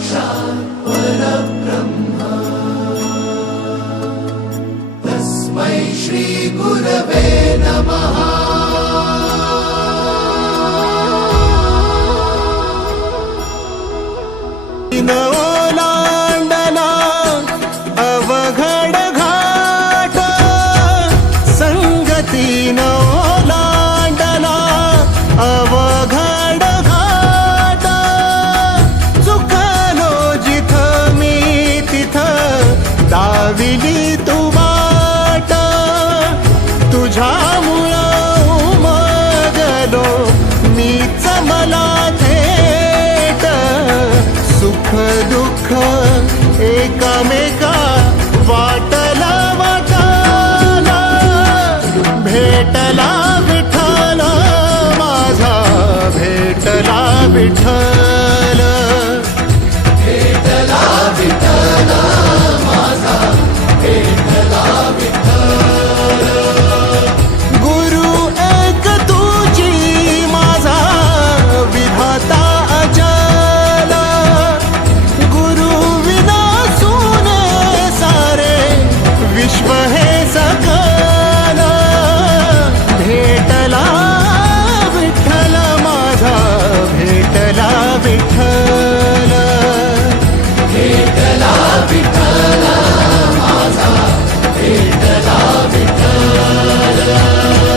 क्षात् पुरब्रह्म। तस्मै श्रीगुरवे नमः। की तू वाट तुझ्या मुळा उमगलो मीच मला थेट सुख दुःख एकामेका वाटला वाटाला भेटला विठाला माझा भेटला विठ्ठल ऐसा